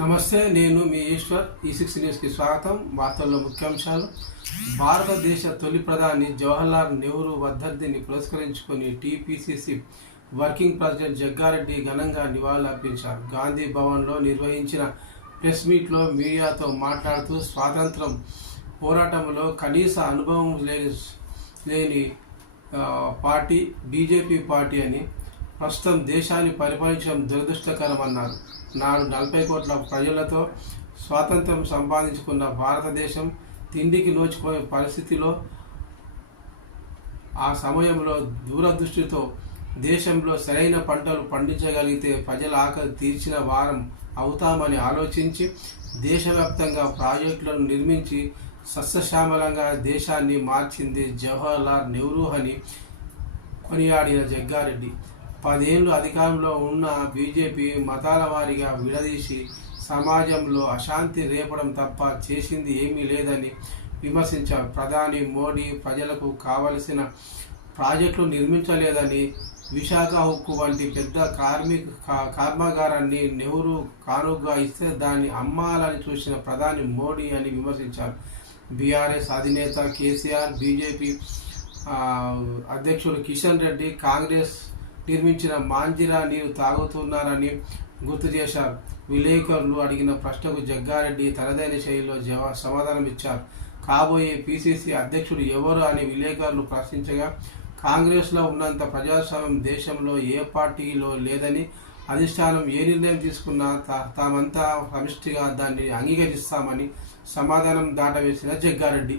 నమస్తే, నేను మీ ఈశ్వర్. ఈ6 న్యూస్కి స్వాగతం. వార్తల్లో ముఖ్యాంశాలు. భారతదేశ తొలి ప్రధాని జవహర్లాల్ నెహ్రూ వర్ధంతిని పురస్కరించుకొని టీపీసీసీ వర్కింగ్ ప్రెసిడెంట్ జగ్గారెడ్డి ఘనంగా నివాళులర్పించారు. గాంధీ భవన్లో నిర్వహించిన ప్రెస్ మీట్లో మీడియాతో మాట్లాడుతూ స్వాతంత్రం పోరాటంలో కనీస అనుభవం లేని పార్టీ బీజేపీ పార్టీ అని, ప్రస్తుతం దేశాన్ని పరిపాలించడం దురదృష్టకరమన్నారు. నాడు 40 కోట్ల ప్రజలతో స్వాతంత్రం సంపాదించుకున్న భారతదేశం తిండికి నోచుకునే పరిస్థితిలో, ఆ సమయంలో దూరదృష్టితో దేశంలో సరైన పంటలు పండించగలిగితే ప్రజల ఆకలి తీర్చిన వారం అవుతామని ఆలోచించి దేశవ్యాప్తంగా ప్రాజెక్టులను నిర్మించి సస్యశ్యామలంగా దేశాన్ని మార్చింది జవహర్లాల్ నెహ్రూ అని కొనియాడిన జగ్గారెడ్డి, 10 ఏళ్ళు అధికారంలో ఉన్న బీజేపీ మతాల వారీగా విడదీసి సమాజంలో అశాంతి రేపడం తప్ప చేసింది ఏమీ లేదని విమర్శించారు. ప్రధాని మోడీ ప్రజలకు కావలసిన ప్రాజెక్టులు నిర్మించలేదని, విశాఖ ఉక్కు వంటి పెద్ద కర్మాగారాన్ని నెహ్రూ కానుకగా ఇస్తే దాన్ని అమ్మాలని చూసిన ప్రధాని మోడీ అని విమర్శించారు. బీఆర్ఎస్ అధినేత కేసీఆర్, బీజేపీ అధ్యక్షుడు కిషన్ రెడ్డి కాంగ్రెస్ నిర్మించిన మాంజిరా నీరు తాగుతున్నారని గుర్తు చేశారు. విలేకరులు అడిగిన ప్రశ్నకు జగ్గారెడ్డి తనదైన శైలిలో సమాధానం ఇచ్చారు. కాబోయే పీసీసీ అధ్యక్షుడు ఎవరు అని విలేకరులు ప్రశ్నించగా, కాంగ్రెస్లో ఉన్నంత ప్రజాస్వామ్యం దేశంలో ఏ పార్టీలో లేదని, అధిష్టానం ఏ నిర్ణయం తీసుకున్నా తామంతా సమిష్టిగా దాన్ని అంగీకరిస్తామని సమాధానం దాటవేసిన జగ్గారెడ్డి.